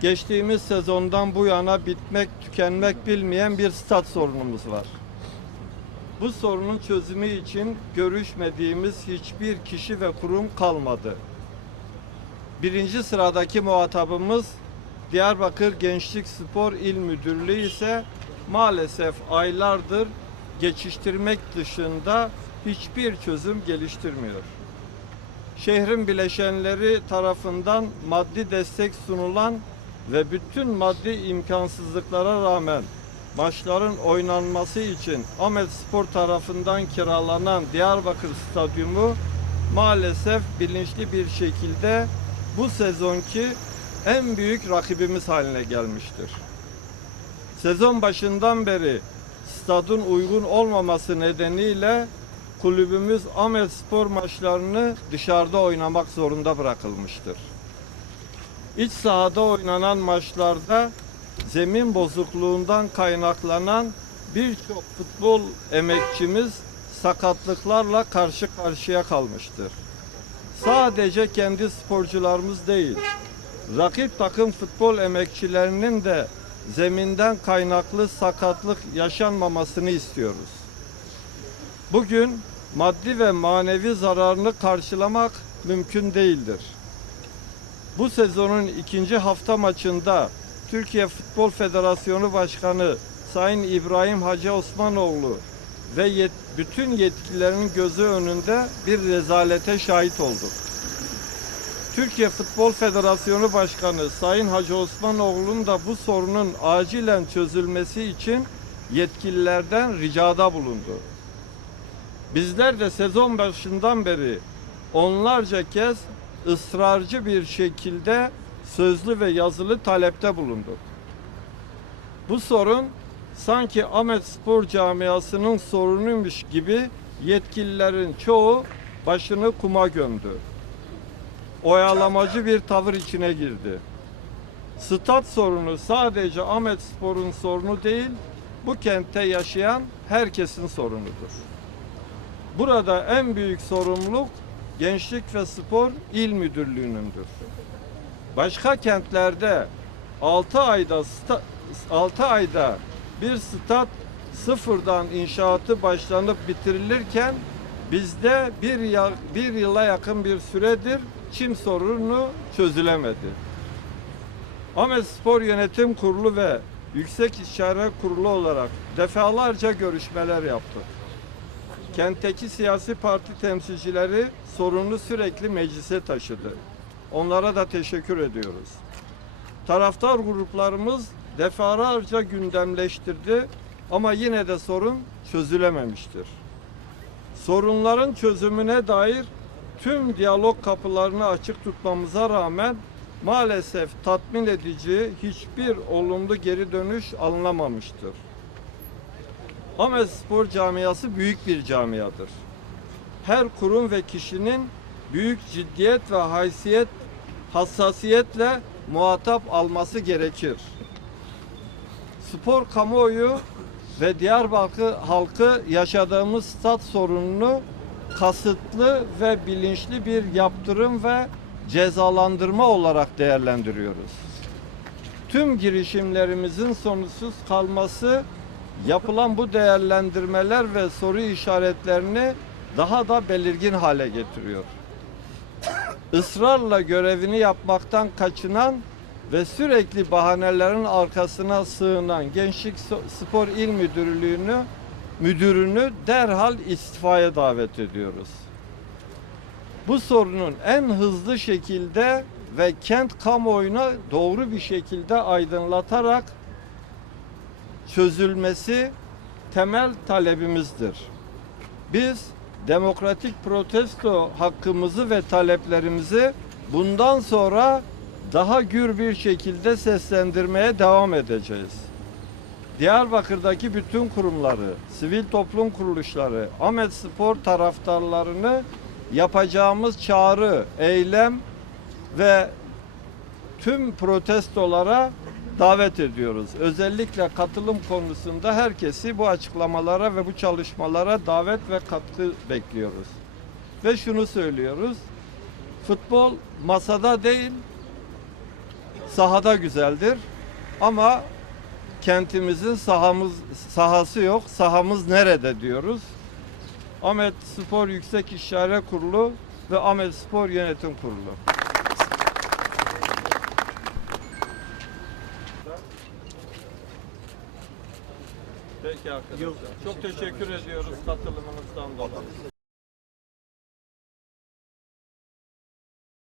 geçtiğimiz sezondan bu yana bitmek tükenmek bilmeyen bir stat sorunumuz var. Bu sorunun çözümü için görüşmediğimiz hiçbir kişi ve kurum kalmadı. Birinci sıradaki muhatabımız Diyarbakır Gençlik Spor İl Müdürlüğü ise maalesef aylardır geçiştirmek dışında hiçbir çözüm geliştirmiyor. Şehrin bileşenleri tarafından maddi destek sunulan ve bütün maddi imkansızlıklara rağmen maçların oynanması için Ahmet Spor tarafından kiralanan Diyarbakır Stadyumu maalesef bilinçli bir şekilde bu sezonki en büyük rakibimiz haline gelmiştir. Sezon başından beri stadın uygun olmaması nedeniyle kulübümüz Ahmet Spor maçlarını dışarıda oynamak zorunda bırakılmıştır. İç sahada oynanan maçlarda zemin bozukluğundan kaynaklanan birçok futbol emekçimiz sakatlıklarla karşı karşıya kalmıştır. Sadece kendi sporcularımız değil, rakip takım futbol emekçilerinin de zeminden kaynaklı sakatlık yaşanmamasını istiyoruz. Bugün maddi ve manevi zararını karşılamak mümkün değildir. Bu sezonun ikinci hafta maçında Türkiye Futbol Federasyonu Başkanı Sayın İbrahim Hacı Osmanoğlu ve yet- bütün yetkililerin gözü önünde bir rezalete şahit olduk. Türkiye Futbol Federasyonu Başkanı Sayın Hacı Osmanoğlu'nun da bu sorunun acilen çözülmesi için yetkililerden ricada bulundu. Bizler de sezon başından beri onlarca kez ısrarcı bir şekilde sözlü ve yazılı talepte bulunduk. Bu sorun sanki Ahmet Spor camiasının sorunuymuş gibi yetkililerin çoğu başını kuma gömdü. Oyalamacı bir tavır içine girdi. Stat sorunu sadece Ahmet Spor'un sorunu değil, bu kentte yaşayan herkesin sorunudur. Burada en büyük sorumluluk Gençlik ve Spor İl Müdürlüğü'nündür. Başka kentlerde 6 ayda 6 ayda bir stat sıfırdan inşaatı başlanıp bitirilirken bizde bir, ya- bir yıla yakın bir süredir çim sorunu çözülemedi. Ahmet Spor Yönetim Kurulu ve Yüksek İstişare Kurulu olarak defalarca görüşmeler yaptık. Kentteki siyasi parti temsilcileri sorunu sürekli meclise taşıdı. Onlara da teşekkür ediyoruz. Taraftar gruplarımız defalarca gündemleştirdi ama yine de sorun çözülememiştir. Sorunların çözümüne dair tüm diyalog kapılarını açık tutmamıza rağmen maalesef tatmin edici hiçbir olumlu geri dönüş alınamamıştır. Ahmet Spor camiası büyük bir camiadır. Her kurum ve kişinin büyük ciddiyet ve haysiyet, hassasiyetle muhatap alması gerekir. Spor kamuoyu ve Diyarbakır halkı yaşadığımız stat sorununu kasıtlı ve bilinçli bir yaptırım ve cezalandırma olarak değerlendiriyoruz. Tüm girişimlerimizin sonuçsuz kalması yapılan bu değerlendirmeler ve soru işaretlerini daha da belirgin hale getiriyor. Israrla görevini yapmaktan kaçınan ve sürekli bahanelerin arkasına sığınan Gençlik Spor İl Müdürlüğü'nü müdürünü derhal istifaya davet ediyoruz. Bu sorunun en hızlı şekilde ve kent kamuoyuna doğru bir şekilde aydınlatarak çözülmesi temel talebimizdir. Biz demokratik protesto hakkımızı ve taleplerimizi bundan sonra daha gür bir şekilde seslendirmeye devam edeceğiz. Diyarbakır'daki bütün kurumları, sivil toplum kuruluşları, Ahmet Spor taraftarlarını yapacağımız çağrı, eylem ve tüm protestolara davet ediyoruz. Özellikle katılım konusunda herkesi bu açıklamalara ve bu çalışmalara davet ve katkı bekliyoruz. Ve şunu söylüyoruz. Futbol masada değil, sahada güzeldir. Ama kentimizin sahamız sahası yok. Sahamız nerede diyoruz. Ahmet Spor Yüksek İşare Kurulu ve Ahmet Spor Yönetim Kurulu. Peki arkadaşlar. Çok teşekkür ediyoruz katılımınızdan dolayı.